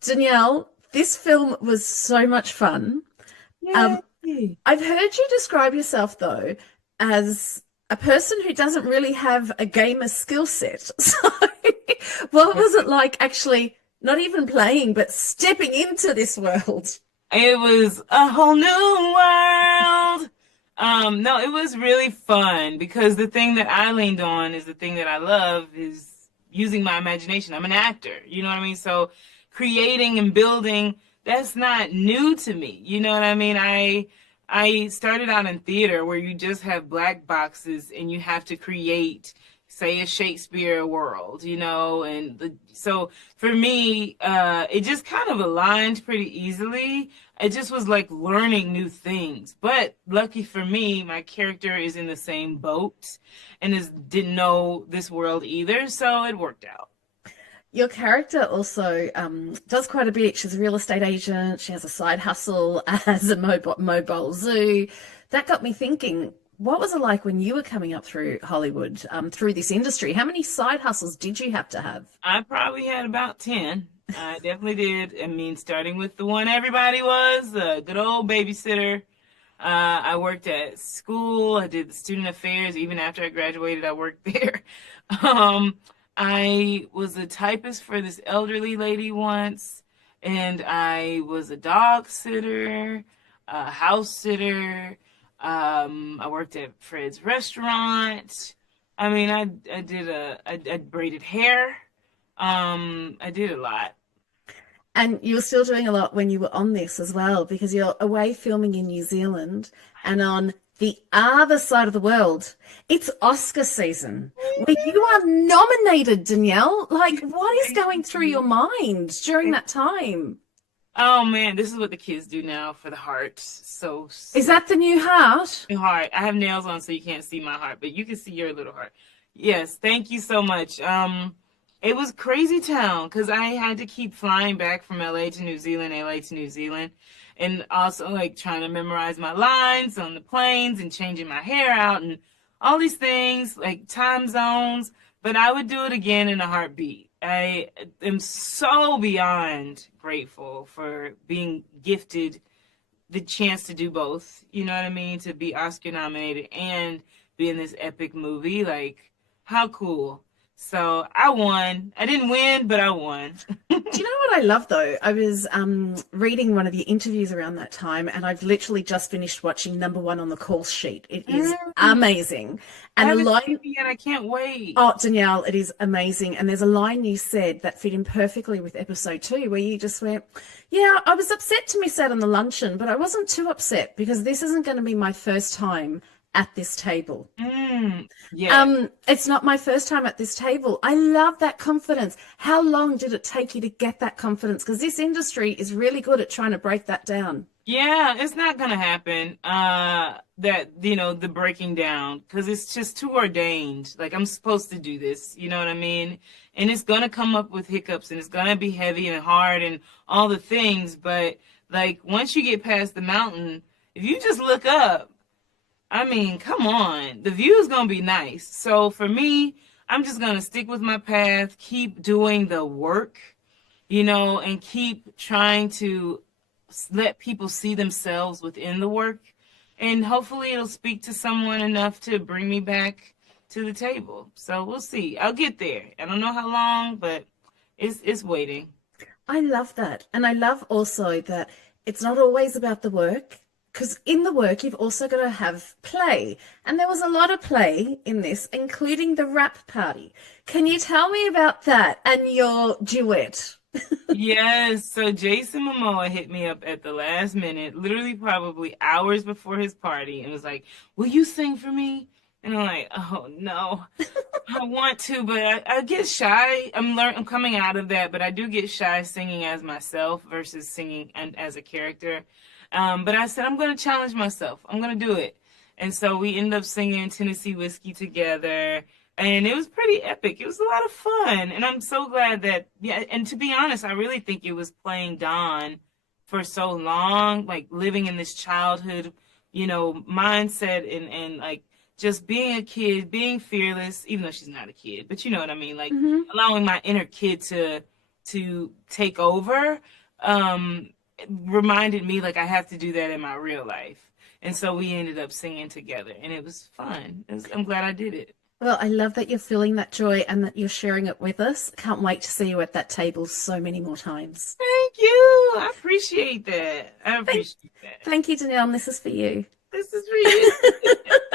Danielle, this film was so much fun. Um, Yay. I've heard you describe yourself, though, as a person who doesn't really have a gamer skill set. So, what was it like actually not even playing, but stepping into this world? It was a whole new world. No, it was really fun because the thing that I leaned on is the thing that I love is using my imagination. I'm an actor, you know what I mean? So creating and building, that's not new to me. You know what I mean? I started out in theater where you just have black boxes and you have to create, say, a Shakespeare world, so for me, it just kind of aligned pretty easily. It just was like learning new things. But lucky for me, my character is in the same boat and didn't know this world either, so it worked out. Your character also does quite a bit. She's a real estate agent. She has a side hustle as a mobile zoo. That got me thinking, what was it like when you were coming up through Hollywood, through this industry? How many side hustles did you have to have? I probably had about 10. I definitely did. I mean, starting with the one everybody was, a good old babysitter. I worked at school. I did the student affairs. Even after I graduated, I worked there. Um, I was a typist for this elderly lady once, and I was a dog sitter, a house sitter. I worked at Fred's restaurant. I mean, I braided hair. I did a lot. And you were still doing a lot when you were on this as well, because you're away filming in New Zealand and on the other side of the world, it's Oscar season where you are nominated, Danielle. Like, what is going through your mind during that time? Oh man, this is what the kids do now for the heart. Is So that the new heart? heart. I have nails on so you can't see my heart, but you can see your little heart. Yes, thank you so much. It was crazy town because I had to keep flying back from LA to New Zealand, LA to New Zealand, and also like trying to memorize my lines on the planes and changing my hair out and all these things, like time zones. But I would do it again in a heartbeat. I am so beyond grateful for being gifted the chance to do both. You know what I mean? To be Oscar nominated and be in this epic movie. Like, how cool. So I won. I didn't win, but I won. Do you know what I love though? I was reading one of the interviews around that time, and I've literally just finished watching Number One on the Call Sheet. It is Mm, amazing. I And the haven't seen line, it yet. I can't wait. oh, Danielle, it is amazing. And there's a line you said that fit in perfectly with episode two, where you just went, yeah, I was upset to miss out on the luncheon, but I wasn't too upset because this isn't going to be my first time at this table. Yeah. It's not my first time at this table. I love that confidence. How long did it take you to get that confidence? Because this industry is really good at trying to break that down. Yeah, it's not gonna happen. That the breaking down because it's just too ordained. Like I'm supposed to do this. You know what I mean? And it's gonna come up with hiccups and it's gonna be heavy and hard and all the things. But like once you get past the mountain, if you just look up, I mean, come on, the view is gonna be nice. So for me, I'm just gonna stick with my path, keep doing the work, and keep trying to let people see themselves within the work. And hopefully it'll speak to someone enough to bring me back to the table. So we'll see. I'll get there. I don't know how long, but it's waiting. I love that. And I love also that it's not always about the work, because in the work, you've also got to have play. And there was a lot of play in this, including the rap party. Can you tell me about that and your duet? Yes, so Jason Momoa hit me up at the last minute, literally probably hours before his party, and was like, "Will you sing for me?" And I'm like, "Oh no, I want to, but I get shy. I'm coming out of that, but I do get shy singing as myself versus singing and as a character. But I said I'm going to challenge myself. I'm going to do it, and so we ended up singing Tennessee Whiskey together. And it was pretty epic. It was a lot of fun. And I'm so glad that, yeah, and to be honest, I really think it was playing Dawn for so long, like living in this childhood, mindset and like just being a kid, being fearless, even though she's not a kid, but you know what I mean? Like Hmm. allowing my inner kid to to take over, it reminded me like I have to do that in my real life. And so we ended up singing together, and it was fun. I'm glad I did it. Well, I love that you're feeling that joy and that you're sharing it with us. Can't wait to see you at that table so many more times. Thank you. I appreciate that. I Thank, appreciate that. thank you, Danielle. And this is for you. This is for you.